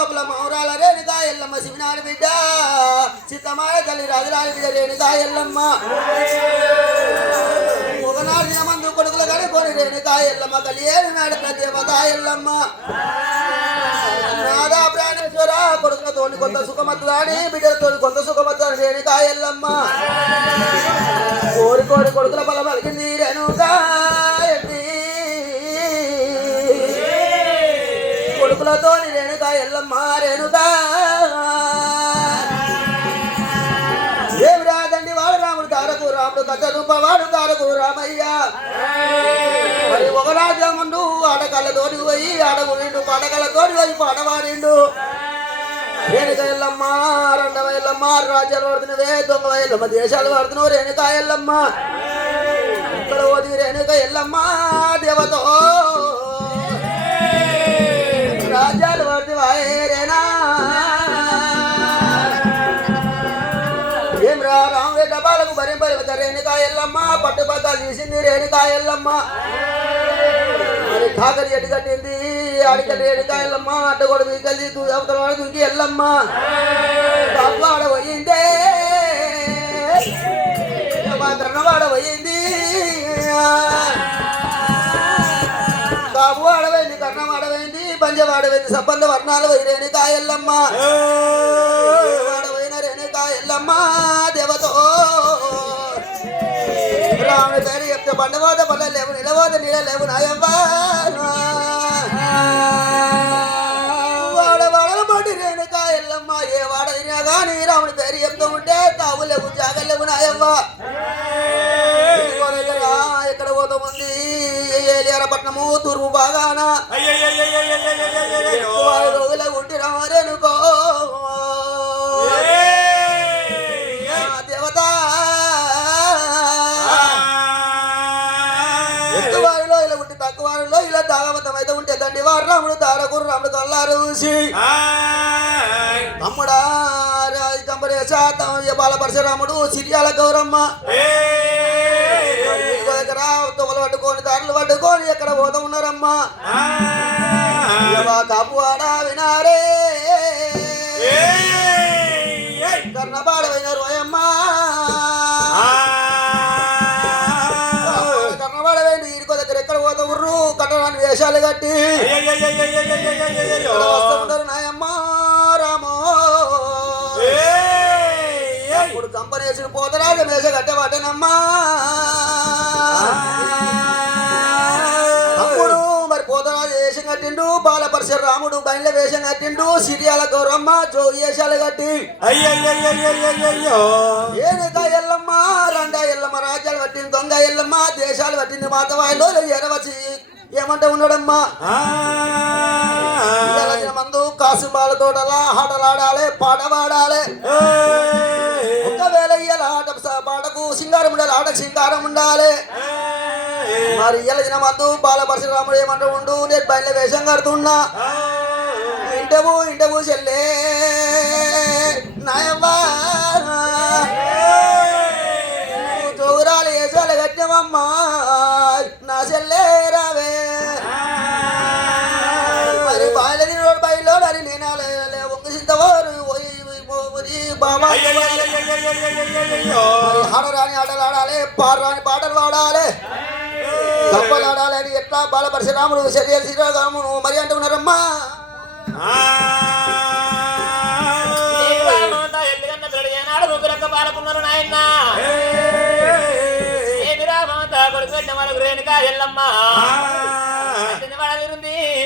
లోపల మౌరాల రేణుకా ఎల్లమ్మ శివనాడి బిడ్డ సీతమాయ తల్లి రాజరాజు బిడ్డ రేణుకా ఎల్లమ్మ ఒకనాడు దినమందు కొడుకులు కనుకొని రేణుకా ఎల్లమ్మ కలియేరు నాడు దేవత ఎల్లమ్మ నాదా ప్రాణేశ్వర కొడుకులతో కొంత సుఖమత్తుదాని బిడ్డలతో కొంత సుఖమత్తుదాని రేణుకా ఎల్లమ్మ కోరి కోరి కొడుకుల బల పలికింది రేణుకా కొడుకులతో రేణుకా ఎల్లమ్మ రేణుకా ఏమి రాదండి వాడు రాముడు తారకు రాముడు కథ రూపవాడు తారకు రామయ్య మరి ఒక రాజ్యముండు ఆడకళ్ళతోటి పోయి ఆడగుడిండు పాడకళ్ళతోటి పోయి పాడవాడిండు రేణుకా ఎల్లమ్మ రెండవ ఎల్లమ్మ రాజ్యాలు పడుతున్నవే దొంగ ఎల్లమ్మ దేశాలు పడుతున్నావు రేణుకా ఎల్లమ్మ ఇక్కడ పోతే రేణుకా ఎల్లమ్మ దేవతో రాజ్యాలు పడుతువాయేరేనా ఏం రా రాముడి డబ్బాలకు భరింప రేణుకా ఎల్లమ్మ పట్టుబద్దాలు తీసింది రేణుకా ఎల్లమ్మ మరి కాకరి ఎటు కట్టింది అడికటి రేణుకా ఎల్లమ్మ అడ్డగొడ మీకెళ్ళి అవతల వాడు దుంకి ఎల్లమ్మ బాబువాడ పోయిందే కర్ణవాడ పోయింది బాబు ఆడవైంది కర్ణం ఆడవైంది పంజం ఆడవైంది సంబంధ వర్ణాలు పోయి రేణుకా ఎల్లమ్మ ఆడవైన రేణుకా ఎల్లమ్మ దేవతో రాముడి పేరు చెప్తే బండవోద పల్ల లేవు నిలవోద నీడ లేవు నాయవ్వా వాడవాడల పాటి రేణుకా ఎల్లమ్మ ఏ వాడైనా కానీ రాముడి పేరు చెప్తూ ఉంటే తావు లేవు జాగలేవు నాయవ్వా ఎక్కడ పోతుంది ఏలియారపట్నము తూర్పు బాగాన రోజుల ఉంటిరామరేనుకో దేవత ఎక్కువారిలో ఇలా ఉంటే తక్కువారిలో ఇలా తాగవతం అయితే ఉంటే దండి వారు రాముడు తారకురు రాముడు కల్లారు చూసి తమ్ముడా కంబరేశ బాలపరశురాముడు సిరియాల గౌరమ్మ తొగలు పట్టుకొని దారులు పట్టుకొని ఎక్కడ పోతా ఉన్నారమ్మా కాపు ఆడా వినారే కర్ణపాడవైన రోయమ్మా కర్ణపాడవైన ఈడికో దగ్గర ఎక్కడ పోతా ఉర్రు కట్టడానికి వేషాలు కట్టి వస్తుంటారు నాయమ్మా రామో ఇప్పుడు కంపెనీ వేసిన పోతరాగా మేష కట్టేవాటేనమ్మా అప్పుడు మరి పోతరాజు వేషం కట్టిండు బాలపరశురాముడు బయట వేషం కట్టిండు సిరియాల గౌరమ్మ జోగి వేషాలు కట్టి ఏనుగా ఎల్లమ్మ రంగా ఎల్లమ్మ రాజ్యాలు పట్టింది దొంగ ఎల్లమ్మ దేశాలు పట్టింది మాతవాయిలో ఎరవచ్చి ఏమంటే ఉన్నాడమ్మా మందు కాసుబాలతోటలా ఆటలాడాలి పాట పాడాలి ఒకవేళ ఇయ్యాల ఆట పాటకు సింగారం ఉండాలి ఆటకు సింగారం ఉండాలి మరి ఇయ్యాల మందు బాలపరశురాముడు ఏమంటూ ఉండు నేను బయట వేషం కడుతున్నా ఇంటవు చెల్లే నాయవ్వా చౌరాలు వేసాలు కట్టినమ్మా నా చెల్లే రావే మరి బయలు అని నేను ఒంగిసింతవారు బాబా ఆడరాని ఆటలు ఆడాలి పాడరాని పాటలు పాడాలి కప్పలు ఆడాలి అని ఎట్లా బాలపరశురాముడు శరీర శ్రీరామును మరి అంటున్నారమ్మా పాలకున్నారు నాయన రేణుకా ఎల్లమ్మ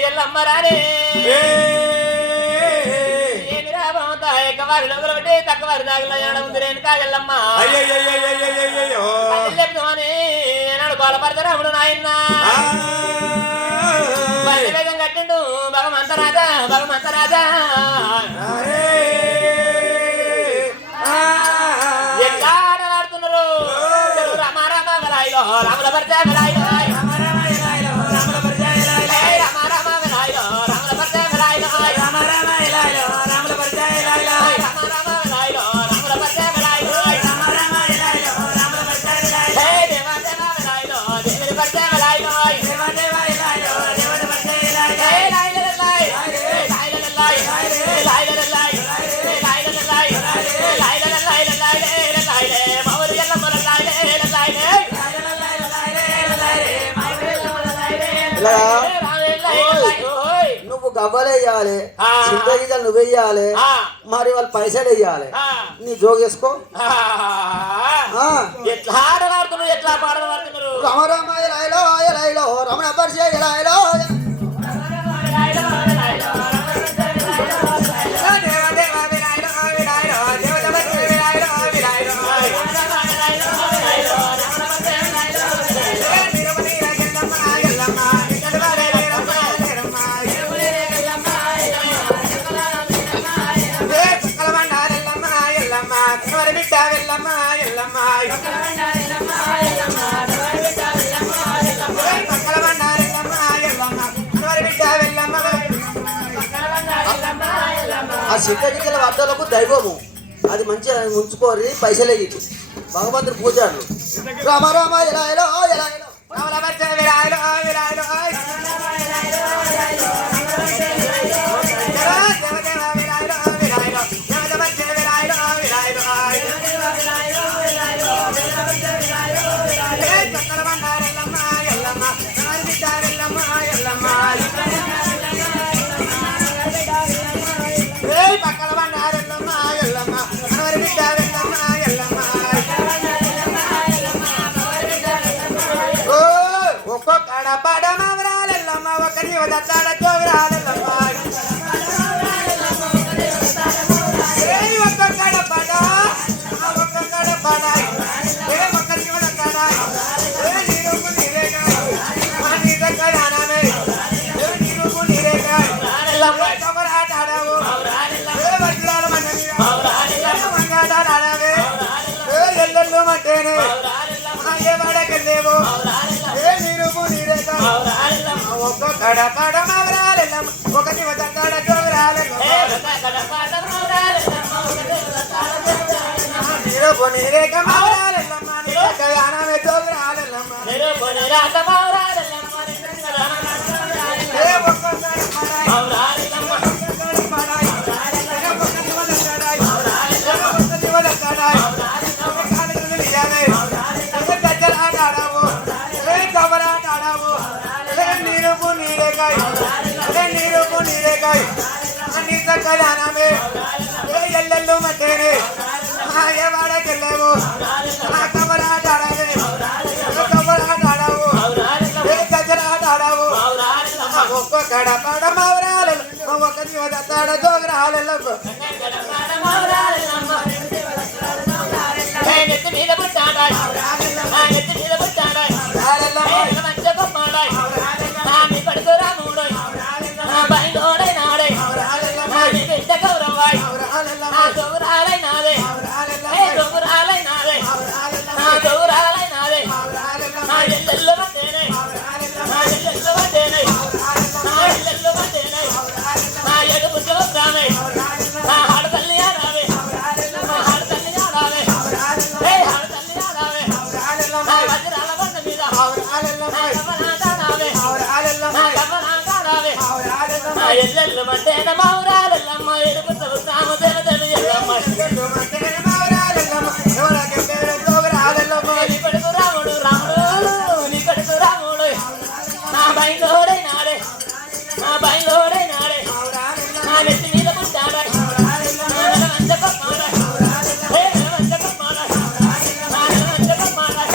ఎల్లమ్మ రాని ఎక్కవారి లోపల పెట్టి తక్కువారి దాగిలో ఉంది రేణుకా ఎల్లమ్మ నాడు బాలపరశురాముడు నాయన వేగం కట్టిండు భగవంత రాజా ఎట్లా ఆటలాడుతున్నారు రాముల పరిచయ ఇలా నువ్వు గవ్వలేయాలి చింత గింజలు నువ్వు వేయాలి మరి వాళ్ళు పైసలు వేయాలి నీ జోగేసుకో ఎట్లా ఆడలాడుతున్నారు ఎట్లా పాడలాడుతున్నారు రమ రమ ఎలాయిలో ఎలాయిలో రమణ పరిచయ ఎలాయిలో ఆ చింత గింజల వద్దలకు దైవము అది మంచిగా ఉంచుకోరి పైసలే ఇటు భగవంతుడు పూజాడు రామ రామ ఎలా ఎలా ఎలా ఒక్కొక్కడ పడమవరాలెల్లమ్మ ఒక జీవదత్తాడ జోగురాలెల్లమ్మ ఒక్కొక్కడ పడ ఒక్కొక్కడ పడ ఒక జీవదత్తాడ నీరుకు నీరేగా నీ దగ్గర అనమే నీరుకు నీరేగా కబరాటాడవు వజ్రాల మంగళాడాడవే ఎల్లెల్లు మట్టేనే ఏ వాడకెళ్ళేవు ఒక్కొక్కడ పడమవరాలెల్లమ్మ ఒక జీవదత్తాడ జోగురాలెల్లమ్మ నీరుకు నీరేగా మవరాలెల్లమ్మ నీ దగ్గర అనమే జోగురాలెల్లమ్మ కళ్యాణమే ఎల్లెల్లు మట్టేనే ఏ వాడకెళ్ళేవు కబరాటాడవే కబరాటాడవు ఏ గజరాటాడవు ఒక్కొక్కడ పడమవరాలు ఒక జీవదత్తాడ జోగురాలెల్లమ్మ మీద పుట్టాడాయ్ మీద పుట్టాడాయ్ మంచి గొప్పడాయ్ పడుతురా మూడోయ్ బయలోడై నాడే బిడ్డ గౌరవాయ్ గౌరాలై నాదే గౌరాలై నాదే గౌరాలై నాదే ఎల్లెల్లు మట్టేనే ఎల్లెల్లు మట్టేనే ఎల్లెల్లు మట్టేనే ఎడుపు రామే ఆడతల్లి రావే ఆడతల్లి రావే ఆడతల్లి రావే వజ్రాల బండ మీద ఎల్లెల్లు మట్టేన మౌరాలెల్లమ్మ ఎడుపు రామ దేవతలు ఎల్లమ్మ నీ కడుకు రాముడు రాముడు నీ కడుకు రాముడు నా బయలోడై నాడే నా బయలోడై నాడే నా నెత్తి మీద పుట్టాడాయ్ మంచ గొప్పడాయ్ మంచ గొప్పడాయ్ మంచ గొప్పడాయ్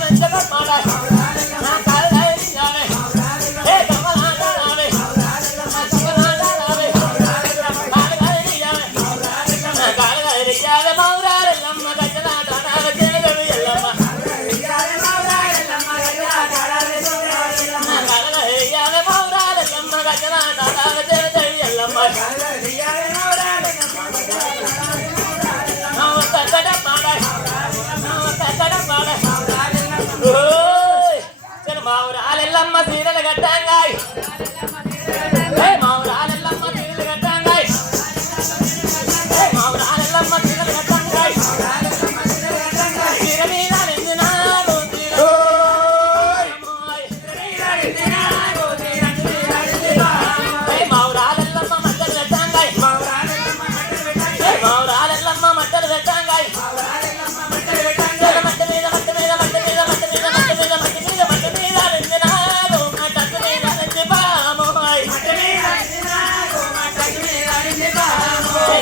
మంచ గొప్పడాయ్ నా కాళ్ళ మావురాలెల్లమ్మ సీరలు కట్టాంగాయ్ మావురాలెల్లమ్మ సీరలు కట్టాంగాయ్ మావురాలెల్లమ్మ సీరలు కట్టాంగాయ్ సీర మీద నిందినాడు మావురాలెల్లమ్మ మంటలు కట్టాంగాయ్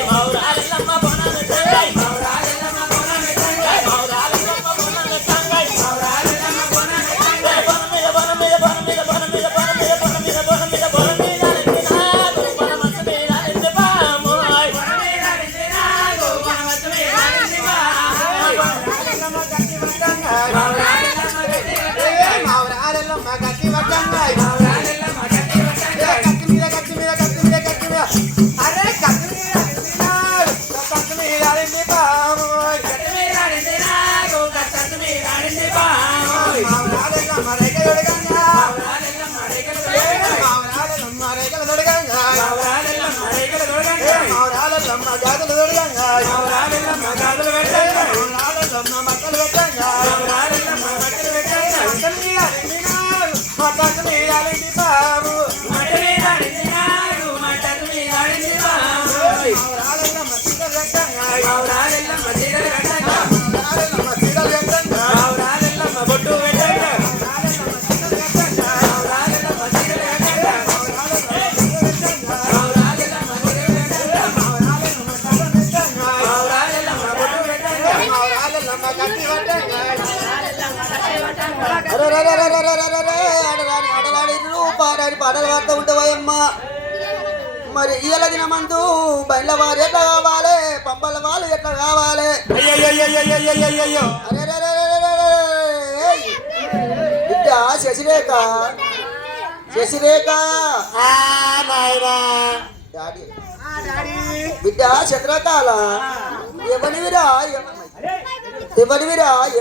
మౌరాలెల్లమ్మ బోనం పెట్టంగాయ్ మౌరాలెల్లమ్మ బోనం పెట్టంగాయ్ మౌరాలెల్లమ్మ బోనం పెట్టంగాయ్ మౌరాలెల్లమ్మ బోనం పెట్టంగాయ్ బోనం మీద బోనం మీద బోనం మీద బోనం మీద బోనం మీద బోనం మీద బోనం మీద బోనం మీద రెండినాగు బోనమచ్చ మీద రెండు బామోయ్ బోనం మీద రెండినాగు బోనమచ్చ మీద రెండు బామోయ్ మౌరాలెల్లమ్మ గట్టి వట్టంగాయ్ మౌరాలెల్లమ్మ గట్టి వట్టంగాయ్ మౌరాలెల్లమ్మ గట్టి వట్టంగాయ్ మౌరాలెల్లమ్మ గట్టి వట్టంగాయ్ గట్టి మీద గట్టి మీద గట్టి మీద గట్టి మీద అరే గట్టి మీద రెండినాగు గట్టి మీద రెండు బామోయ్ గట్టి మీద రెండినాగు గట్టి మీద రెండు బామోయ్ మౌరాలెల్లమ్మ రేగలు దొడగంగా మౌరాలెల్లమ్మ రేగలు దొడగంగా మౌరాలెల్లమ్మ రేగలు దొడగంగా మౌరాలెల్లమ్మ రేగలు దొడగంగా మౌరాలెల్లమ్మ గాజులు దొడగంగా మౌరాలెల్లమ్మ గాజులు పెట్టంగా మౌరాలెల్లమ్మ మక్కలు పెట్టంగా మౌరాలెల్లమ్మ మక్కలు పెట్టంగా గట్టి మీద రెండినాగు గట్టి మీద రెండు బామోయ్ గట్టి మీద రెండినాగు గట్టి మీద రెండు బామోయ్ మౌరాలెల్లమ్మ చీరలు పెట్టంగా మౌరాలెల్లమ్మ చీరలు పెట్టంగా మౌరాలెల్లమ్మ చీరలు పెట్టంగా మౌరాలెల్లమ్మ బొట్టు పెట్టంగా మౌరాలెల్లమ్మ చీరలు పెట్టంగా మౌరాలెల్లమ్మ చీరలు పెట్టంగా మౌరాలెల్లమ్మ చీరలు పెట్టంగా మౌరాలెల్లమ్మ చీరలు పెట్టంగా మౌరాలెల్లమ్మ బొట్టు పెట్టంగా మౌరాలెల్లమ్మ గట్టి పెట్టంగా అడలాడిరు పాడాడి పాటలు పాడుతూ ఉంటావమ్మా. మరి ఇయ్యల దినమందు బయల వారు ఎట్లా కావాలి, పంపల వాళ్ళు ఎట్లా కావాలి? అయ్యయ్యయ్యయ్యయ్యయ్యయ్యయ్యో బిడ్డ శశిరేఖ శశిరేఖ ఆ నాయనా డాడీ బిడ్డ చంద్రకాల ఎవరివిరా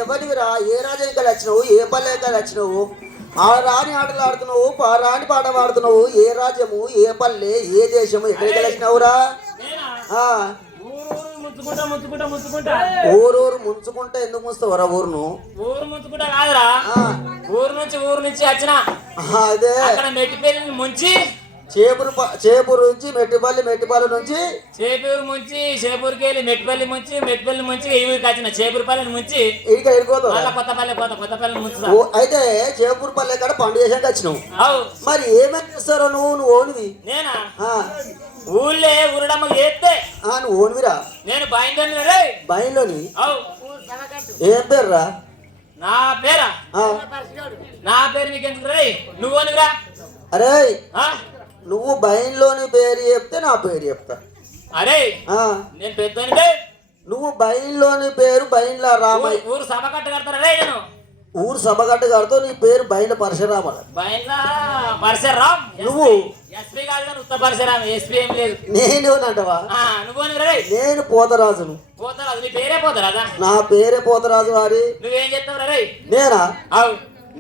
ఎవరివిరా ఏ రాజానికి వచ్చినావు, ఏ పల్లెకి వచ్చినావు? ఆ రాని ఆటలు ఆడుతున్నావు, రాని పాట పాడుతున్నావు. ఏ రాజ్యము, ఏ పల్లె, ఏ దేశము, ఎక్కడికి వచ్చినావురా? ఊరూరు ముంచుకుంటా ఎందుకు ముంచుతావురా ఊరును? ఊరు ముంచుకుంటా కాదురా, ఊరు నుంచి వచ్చిన అదే అక్కడ మెట్టిపల్లి ముంచి చేపూరు నుంచి మెట్టిపల్లి నుంచి చేపూరు ముంచి చేపూరుకి వెళ్ళి మెట్టిపల్లి ముంచి ఈ ఊరికి వచ్చిన చేపూరుపల్లిని ముంచి ఇక వెళ్ళిపోతావు. కొత్తపల్లి ముంచుతా. అయితే చేపూరు పల్లె కాడ పండుగ చేసాక వచ్చినావు. అవు మరి ఏమేమి చేస్తారో నువ్వు ఓనివి? నేనా ఊళ్ళే ఊరడమ్మ చేస్తే నువ్వు ఓనివిరా? నేను బయలుదేరి బయలులోని అవు ఏం పేర్రా? నా పేరు నీకెందుకు రే? నువ్వు ఓనివిరా? అరే నువ్వు బయలులోని పేరు చెప్తే నా పేరు చెప్తా. అరే నేను పెద్ద నువ్వు బయలులోని పేరు బయలులా రామయ్య. ఊరు సభ కట్ట కడతారా రే? నేను ఊరు సభగట్టు కడుతూ నీ పేరు బయలు పరశురామ. పరశురామ్ నువ్వు ఎస్పీ కాదు కానీ ఉత్త పరశురామ్, ఎస్పీ ఏం లేదు. నేనేనంటవా? నువ్వు నేను పోతరాజును. పోతరాజు? నీ పేరే పోతరాజా? నా పేరే పోతరాజు. వారి నువ్వేం చెప్తావు రే? నేనా? అవు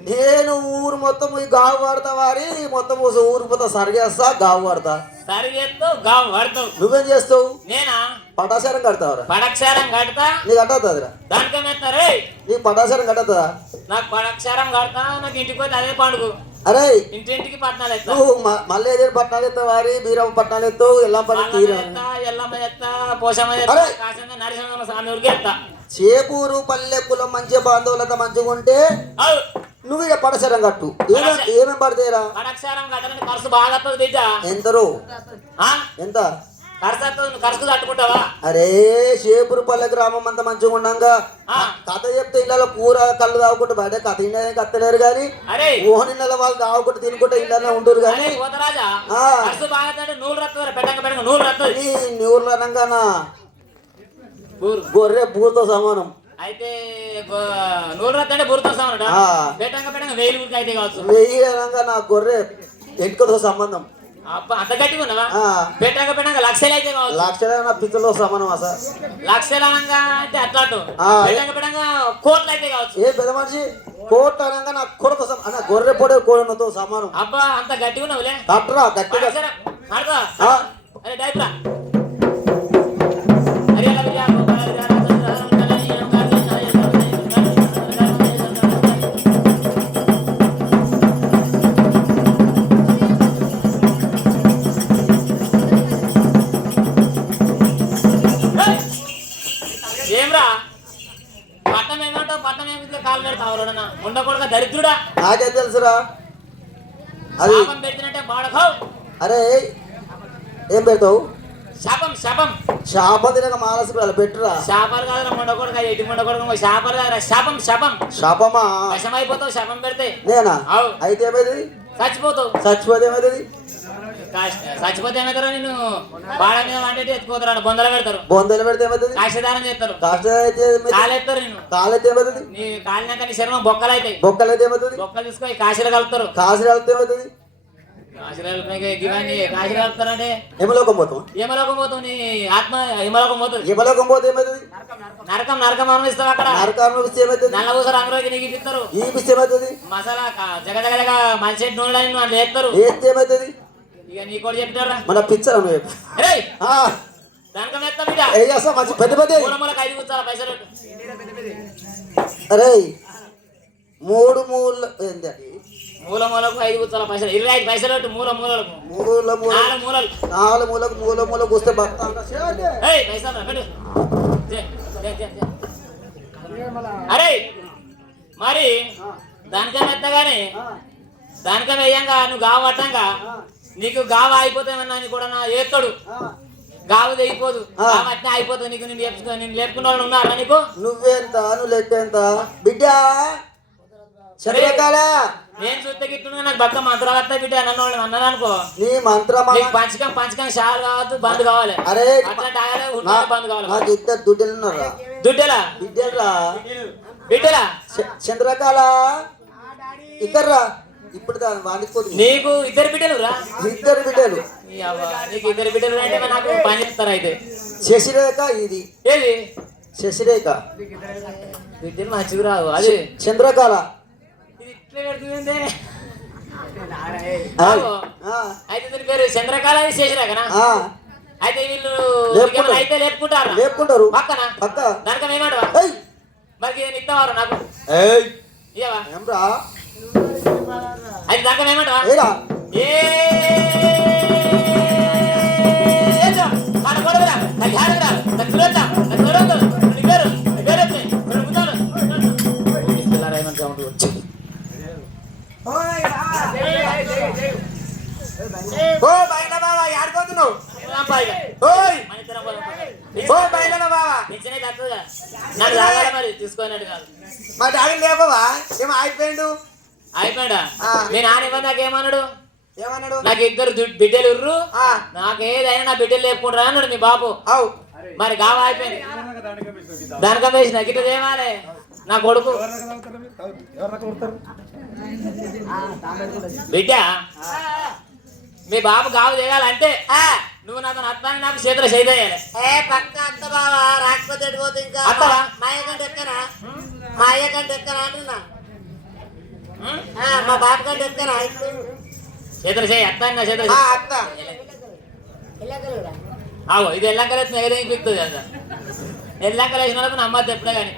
నేను ఊరు మొత్తం గావు పడతా. వారి మొత్తం ఊరు మొత్తం సరిగేస్తా, గావు పడతా. సరిగేస్తావు, గావు పడతావు. నువ్వేం చేస్తావు? నేనా పటాచారం కడతావురా? పడక్షారం కడతా. నీకు కట్టవుతుందిరా? దానికేమేస్తారే? నీకు పటాచారం కట్టవుతుందా? నాకు పడక్షారం కడతా. నాకు ఇంటికి పోతే అదే పండుగ. అరే ఇంటింటికి పట్నాలు ఎత్తా. నువ్వు మళ్ళీ ఏదో పట్నాలు ఎత్తావు. వారి బీరమ్మ పట్నాలు ఎత్తావు, ఎల్లం పని తీరా, ఎల్లమ్మ ఎత్తా, పోషమ్మ ఎత్తా, కాశమ్మ నరసింహ స్వామి ఊరికి ఎత్తా. చేపూరు పల్లె కులం మంచి బాంధవులతో మంచిగా ఉంటే నువ్వు ఇక పడసరం కట్టు. ఏమేమి పడతాయిరా? పడక్షారం కట్టడానికి ఖర్చు బాగా బిడ్డ. ఎంతరు? ఎంత ఖర్చు తట్టుకుంటావా? అరే చేపూరు పల్లె గ్రామం అంతా మంచిగా ఉన్నాగా కథ చెప్తే ఇళ్ళలో కూర కళ్ళు తాగుకుంటూ బయట కథ ఇండడానికి కత్తలేరు కానీ ఓహన్ ఇళ్ళ వాళ్ళు తాగుకుంటూ తినుకుంటూ ఇళ్ళనే ఉండరు కానీ నూరు అనగానా గొర్రె బూరుతో సమానం. అయితే నూరు రత్త అంటే బూరుతో సమానం. వేలు ఊరికి అయితే కావచ్చు. 1000 అనగా నా గొర్రె ఎంటుకతో సంబంధం. అంత గట్టిగా ఉన్నావా? పెట్టాక లక్షలు అయితే కావచ్చు. లక్షల నా పిత్తలతో సమానం అసలు. లక్షలు అనగా అయితే అట్లా పెట్టాక కోట్లు అయితే కావచ్చు. ఏ పెద్ద మనిషి కోట్లు అనగా నా కొడతో సమానం. గొర్రె పొడే కోడతో సమానం. అబ్బా అంత గట్టిగా ఉన్నావులే. కట్టరా గట్టిగా అరే డైప్రా ఏమ్రా పట్టణం ఏమంటావు? పట్టణం ఏమి కాలు పెడతావు? ఉండకూడక దరిద్రుడా. నాకే తెలుసురా అది పెడుతున్నట్టే బాడకావు. అరే ఏం పెడతావు? శాపం శాపం శాపం తినక మానసికురాలు పెట్టురా శాపాలు కాదురా మొండకొడుక ఎటు మొండకొడుక శాపాలు కాదురా శాపం శాపం శాపమా విషమైపోతావు శాపం పెడితే నేనా అవు అయితే ఏమైతుంది చచ్చిపోతావు చచ్చిపోతే ఏమైతుంది చచ్చిపోతే ఏమవుతారో నేను బాడ మీద వంటే ఎత్తుకోతారు బొందలు పెడతారు బొందలు పెడితే ఏమైతుంది కాశదానం చేస్తారు కాస్త అయితే కాలేస్తారు నేను కాలైతే ఏమైతుంది నీ కాలినాక నీ శరీరం బొక్కలు అవుతాయి బొక్కలు అయితే ఏమైతుంది బొక్కలు తీసుకొని కాశీలు కలుపుతారు కాసులు వెళ్తే ఏమైతుంది కాశీలు ఇవన్నీ కాశీలు కలుపుతారంటే యమలోకం పోతాం యమలోకం పోతావు నీ ఆత్మ యమలోకం పోతుంది యమలోకం పోతే ఏమైతుంది నరకం నరకం అనుభవిస్తావు అక్కడ నరకాలను పిస్తే ఏమైతుంది నల్ల ఊసరు అందులోకి నీకు ఇస్తారు ఈ పిస్తే ఏమైతుంది మసాలా జగజగగా మంచి నూనె వాళ్ళు వేస్తారు వేస్తే ఏమైతుంది ఇక నీ కూడా చెప్తారా మన పిచ్చర్ నువ్వు అరే దానికం వేస్తాం ఇక ఏ చేస్తా మంచి పెద్ద పెద్ద మూల మూలకు 5 కూర్చోాల పైసలు అరే 3 మూల ఏంది మూల మూలకు 5 కూర్చోాల పైసలు 25 పైసలు మూల మూలలకు మూల మూల 4 మూలలు 4 మూలకు మూల మూలకు వస్తే భర్త ఏయ్ పైసలు పెట్టు అరే మరి దానికం ఎత్తగానే దానికం వేయంగా నువ్వు గావ పట్టంగా నీకు గావ అయిపోతామన్నా అని కూడా నా ఏత్తడు గావు తెగిపోదు గావ అట్నే అయిపోతుంది నీకు నేను లేపుకున్న వాళ్ళు ఉన్నారా నీకు నువ్వెంత నువ్వు లెక్క ఎంత బిడ్డ చదివేకాల నేను చూస్తే గిట్టుగా నాకు భక్త మంత్రాలు వస్తాయి బిడ్డ నన్ను అన్నాను అనుకో నీ మంత్రమా నీకు పంచకం షాలు కావద్దు బంద్ కావాలి అరే అట్లాంటి ఆగాలే బంద్ కావాలి నాకు ఇద్దరు దుడ్డలు ఉన్నారా దుడ్డెలా బిడ్డలరా బిడ్డలా చంద్రకాల ఇక్కడ్రా ఇప్పుడు వాడిపోతుంది నీకు ఇద్దరు బిడ్డలు రా ఇద్దరు బిడ్డలు నీకు ఇద్దరు బిడ్డలు అంటే నాకు పని చెప్తారు అయితే శశిరేఖ ఇది ఏది శశిరేఖ బిడ్డలు మంచిగా రావు అది చంద్రకాల ఇది ఇట్లా పెడుతుంది అయితే దీని పేరు చంద్రకాల శేషరేఖనా అయితే వీళ్ళు అయితే లేపుకుంటారు పక్కన పక్క దానికం ఏమాట మరి నేను ఇస్తావారు నాకు ఇయ్యవా ఏమ్రా అయితే దానికం ఏమంటావా ఏరా ఓ బయట బావా ఆడుకోతున్నావు ఓ బయట బావా నాకు రాగాలి మరి తీసుకోనట్టు కాదు మా డాడీ లేపవా ఏమో అయిపోయిండు అయిపోయాడా నేను ఆనివ్వ నాకేమన్నాడు ఏమన్నాడు నాకు ఇద్దరు బిడ్డలు ఉర్రు నాకేదైనా నా బిడ్డలు లేపుకుంటారా అన్నాడు మీ బాబు అవు మరి గావ అయిపోయింది దానికం వేసిన గిట్ట దేవాలే నా కొడుకు బిడ్డ మీ బాబు గావు చేయాలంటే నువ్వు నాకు అత్తాన్ని నాకు చేతులు చేయాలి పక్క అత్త బావా రాకపోతే ఎడిపోతే ఇంకా అత్తవా? మా అయ్య కంటే ఎక్కనా మా అయ్య కంటే ఎక్కనా అంటున్నా మా బాబు కంటే ఎక్కనా చేతులు చేయి అత్తాన్ని నా చేతులు అత్త ఆవు ఇది ఎల్లంకలేస్తుంది ఏదైనా పిక్తుంది అంత ఎల్లంకలు వేసిన వాళ్ళకు నమ్మద్దు ఎప్పుడే కానీ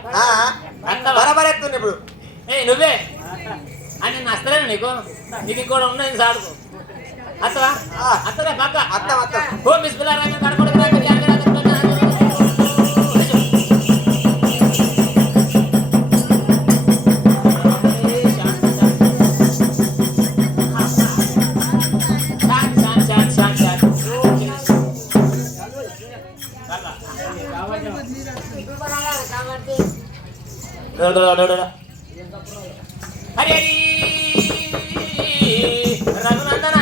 అత్తవా? బరాబర్ ఎత్తుంది ఇప్పుడు నువ్వే అని నేను వస్తలేను నీకు ఇంకోటి ఉన్నది సాడుకో అత్తవా అత్తరా పక్క అత్త అత్త ఓ బిస్మిల్లాహ్ రహమాన్ కడపడ హరి రఘునందన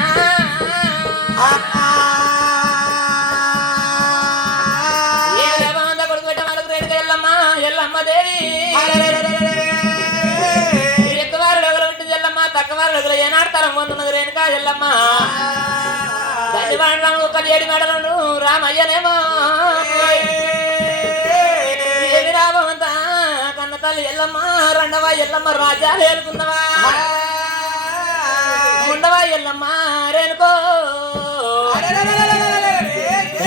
కొడుకు పెట్ట వాళ్ళకు రేణుక ఎల్లమ్మ దేవి ఎక్కువారు డొగలు పెట్టింది ఎల్లమ్మ తక్కువారు డొగలు ఏనాడతారు పొందున్నది రేణుక ఎల్లమ్మ దండివాడలను ఒక ఏడు మెడలను రామయ్యనేమో ఏమి రామంతా కన్న తల్లి ఎల్లమ్మ రెండవ ఎల్లమ్మ రాజాలు ఏలుకున్నవా ఉండవా ఎల్లమ్మ రేణుకో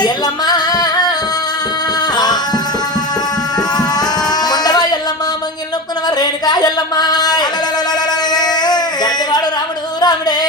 ఎల్లమ్మ ఉండవా ఎల్లమ్మ మంగిల్ నొక్కునవా రేణుక ఎల్లమ్మ వాడు రాముడు రాముడే